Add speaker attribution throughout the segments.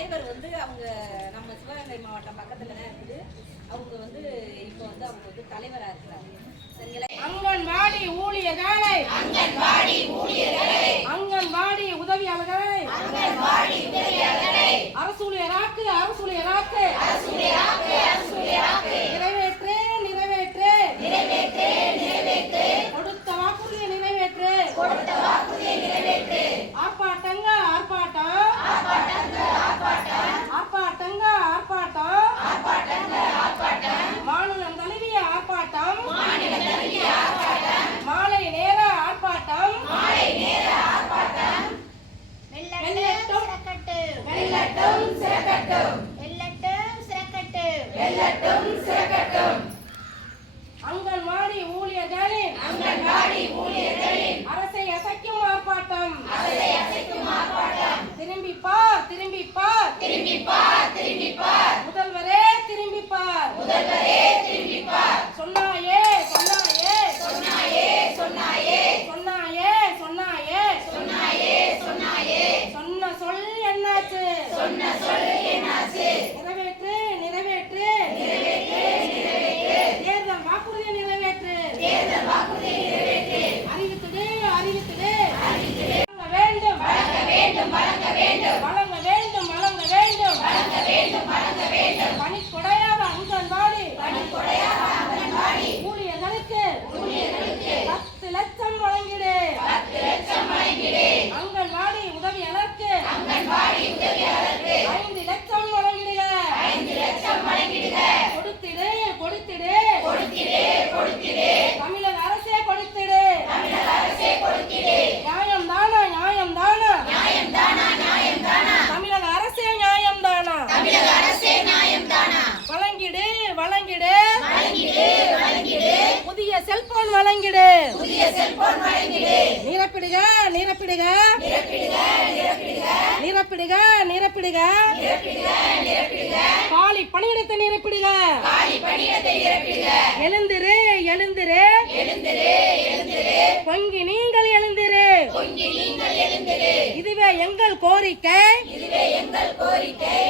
Speaker 1: தலைவர் வந்து அவங்க நம்ம சிவகங்கை மாவட்டம் பக்கத்துல தான் இருக்குது. அவங்க வந்து இப்போ வந்து அவங்க வந்து தலைவராக இருக்கிறாங்க. சரிங்களா?
Speaker 2: அங்கன்வாடி ஊழியர்களை. அங்கன்வாடி ஊழியர்களை. அங்கன்வாடி அங்கன்வாடி உதவியாளர்களை. அரசு ஊழியராக்கு அரசு ஊழியராக்கு. அரசு ஊழியராக்கு. மீண்டும் வழங்க வேண்டும். வழங்கிடு நிரப்பிடுக நிரப்பிடுக. நிரப்பிடுக நிரப்பிடுக. காலி பணியிடத்தை நிரப்பிடுக. எழுந்திரு எழுந்திரு. பொங்கி நீங்கள் எழுந்திரு. இதுவே எங்கள் கோரிக்கை இதுவே எங்கள் கோரிக்கை.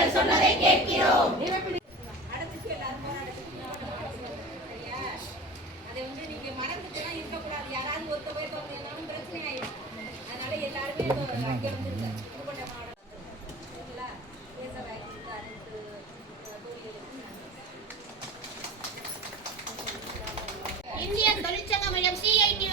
Speaker 2: நீங்கள் சொன்னதை கேட்கிறோம்.
Speaker 1: அதை வந்து நீங்க மறந்துட்டுலாம் இருக்கக்கூடாது. யாராவது ஒருத்த போய் தோணுனாலும் பிரச்சனை ஆயிடும். அதனால எல்லாருமே இப்போ மாவட்டம் பேச வாய்ப்பு
Speaker 3: இந்திய தொழிற்சங்க சிஐடி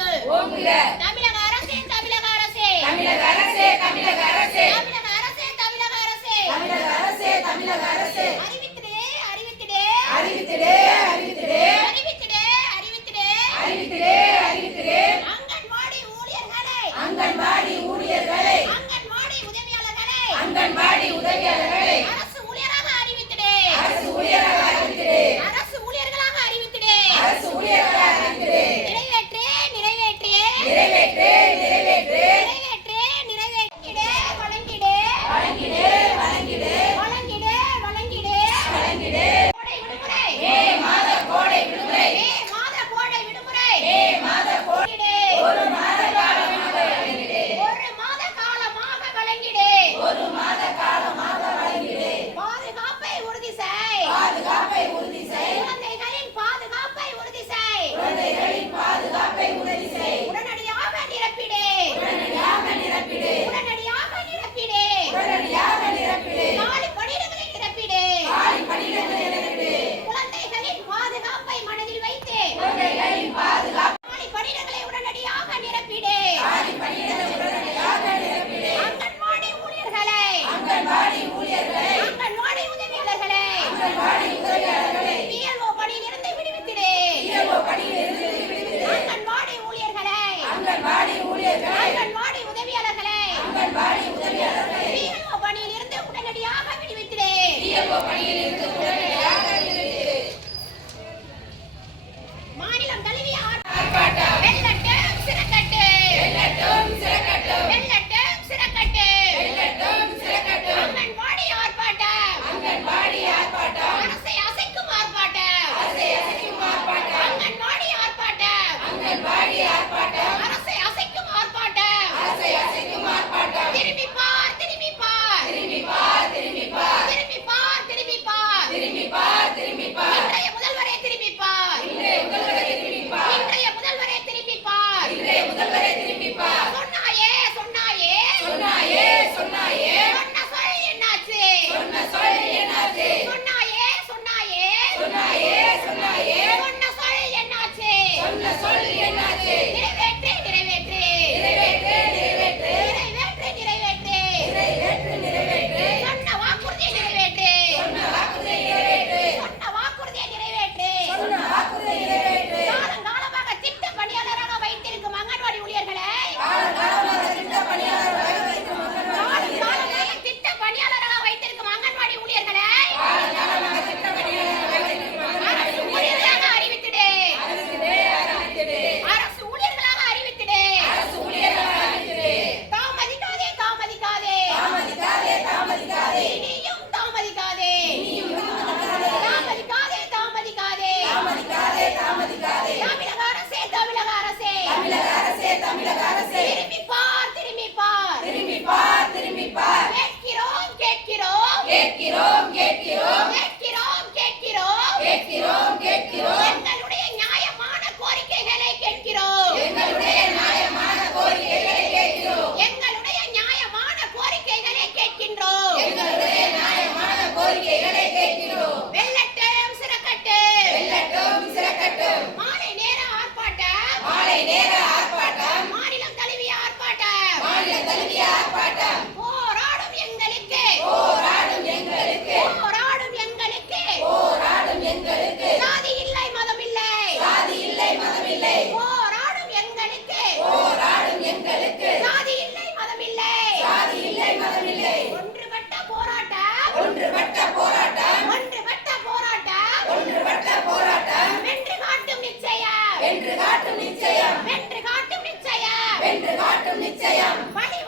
Speaker 3: வென்று காட்டும் நிச்சயம். வென்று காட்டும் நிச்சயம். வென்று காட்டும் நிச்சயம். பழி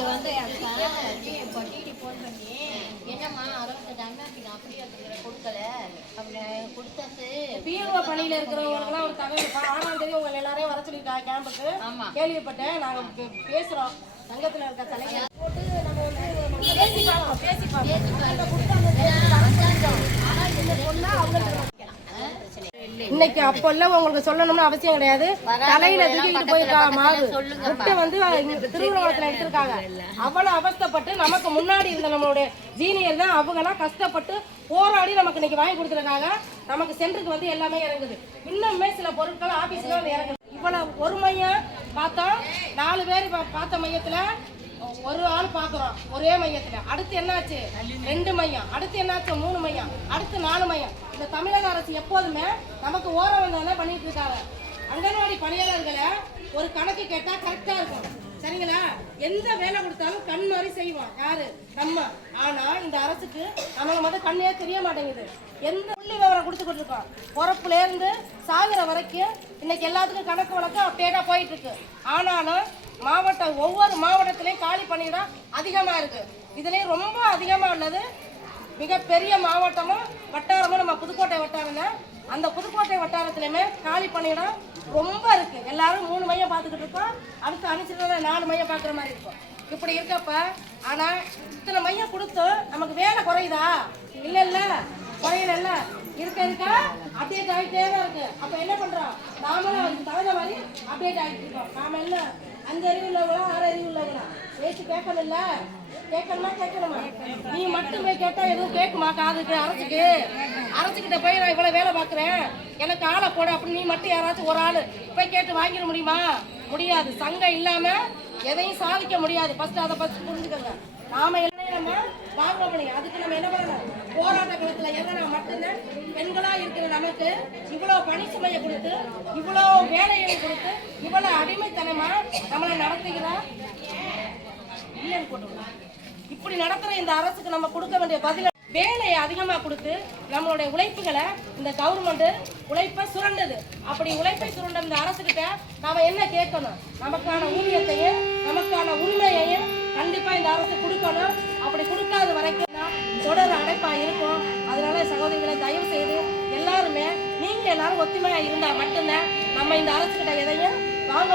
Speaker 4: வந்து இப்போ டிடி ஃபோன் பண்ணி என்னம்மா அறுபத்தி தமிழ்நாட்டுக்கு அப்படியே கொடுக்கல அப்படி கொடுத்தாச்சு
Speaker 2: பிஓ பணியில் இருக்கிறவங்களுக்குலாம் தமிழ் ஆனாம் தேதி உங்களை எல்லாரையும் வர கேம்புக்கு கேள்விப்பட்டேன் நாங்கள் பேசுகிறோம் சங்கத்தில் இருக்க தலைவர் போட்டு நம்ம வந்து பேசிப்பாங்க பேசிப்பாங்க கொடுத்தாங்க ஆனால் இந்த பொண்ணு அவங்களுக்கு இன்னைக்கு அப்ப எல்லாம் உங்களுக்கு சொல்லணும்னு அவசியம் கிடையாது. தலையில தூக்கிட்டு போயிருக்காங்க மாவு? முட்டை வந்து இங்க திருவிழாவத்துல எடுத்திருக்காங்க. அவ்வளவு அவஸ்தைப்பட்டு நமக்கு முன்னாடி இருந்த நம்மளுடைய ஜீனியர் தான் அவங்க எல்லாம் கஷ்டப்பட்டு போராடி நமக்கு இன்னைக்கு வாங்கி கொடுத்துருக்காங்க. நமக்கு சென்டருக்கு வந்து எல்லாமே இறங்குது. இன்னுமே சில பொருட்கள் ஆபீஸ்ல வந்து இறங்குது. இவ்வளவு ஒரு மையம் பார்த்தோம். நாலு பேர் பார்த்த மையத்துல ஒரு ஆள் பாக்குறோம் ஒரே மையத்துல. அடுத்து என்னாச்சு? ரெண்டு மையம். அடுத்து என்னாச்சு? மூணு மையம். அடுத்து நாலு மையம். இந்த தமிழக அரசு எப்போதுமே நமக்கு ஓரம் வந்ததான் பண்ணிட்டு இருக்காங்க. அங்கன்வாடி பணியாளர்களை ஒரு கணக்கு கேட்டா கரெக்டா இருக்கும். சரிங்களா? எந்த வேலை கொடுத்தாலும் கண் மாதிரி செய்வோம். யாரு? நம்ம. ஆனா இந்த அரசுக்கு நமக்கு மட்டும் கண்ணே தெரிய மாட்டேங்குது. எந்த புள்ளி விவரம் கொடுத்துக்கிட்டு இருக்கோம்? பிறப்புல இருந்து சாகிற வரைக்கும் இன்னைக்கு எல்லாத்துக்கும் கணக்கு வழக்கம் அப்படியே போயிட்டு இருக்கு. ஆனாலும் மாவட்டம் ஒவ்வொரு மாவட்டத்திலையும் காலி பணியிடம் அதிகமாக இருக்கு. இதுலேயும் ரொம்ப அதிகமாக உள்ளது. மிகப்பெரிய மாவட்டமும் வட்டாரமும் நம்ம புதுக்கோட்டை வட்டாரம் தான் அந்த புதுக்கோட்டை வட்டாரத்துலையுமே காலி பணியிடம் ரொம்ப இருக்கு. எல்லாரும் மூணு மையம் பார்த்துக்கிட்டு இருக்கோம். அடுத்து அனுசரிச்சு நாலு மையம் பார்க்குற மாதிரி இருக்கும். இப்படி இருக்கப்ப ஆனால் இத்தனை மையம் கொடுத்து நமக்கு வேலை குறையுதா? இல்லை இல்லை குறையல இருக்க இருக்க? அப்டேட் ஆகிட்டே தான் இருக்கு. அப்ப என்ன பண்றோம்? நாமளும் அதுக்கு தகுந்த மாதிரி அப்டேட் ஆகிட்டு இருக்கோம். நாம என்ன அஞ்சு அறிவு உள்ளவங்களா ஆறு அறிவு உள்ளவங்களா பேசி கேட்கணும் இல்ல கேட்கணுமா கேட்கணுமா? நீ மட்டும் போய் கேட்டா எதுவும் கேட்குமா காதுக்கு அரசுக்கு? அரசுக்கிட்ட போய் நான் இவ்வளவு வேலை பார்க்குறேன். எனக்கு ஆளை போட அப்படின்னு நீ மட்டும் யாராச்சும் ஒரு ஆள் போய் கேட்டு வாங்கிட முடியுமா? முடியாது. சங்கம் இல்லாம எதையும் சாதிக்க முடியாது. ஃபர்ஸ்ட் அதை ஃபர்ஸ்ட் புரிஞ்சுக்கோங்க. நாம நம்ம வாங்க அதுக்கு நம்ம என்ன பண்ணணும்? போராட்ட களத்துல இறங்கினா மட்டும்தான் பெண்களா இருக்கிற நமக்கு இவ்வளவு பணி சுமையை கொடுத்து இவ்வளவு வேலையை கொடுத்து இவ்வளவு அடிமைத்தனமா நம்மளை நடத்துகிறா? இப்படி நடத்துற இந்த அரசுக்கு நம்ம கொடுக்க வேண்டிய பதில வேலையை அதிகமாக கொடுத்து நம்மளுடைய உழைப்புகளை இந்த கவர்மெண்ட் உழைப்பை சுரண்டது. அப்படி உழைப்பை சுரண்ட இந்த அரசுகிட்ட நாம என்ன கேட்கணும்? நமக்கான ஊதியத்தையும் நமக்கான உண்மையையும் கண்டிப்பாக இந்த அரசு கொடுக்கணும். அப்படி கொடுக்காத வரைக்கும் தான் தொடர் அடைப்பா இருக்கும். அதனால சகோதரிகளை தயவு செய்து எல்லாருமே நீங்க எல்லாரும் ஒத்துமையா இருந்தா மட்டும்தான் நம்ம இந்த அரசுகிட்ட எதையும் வாங்க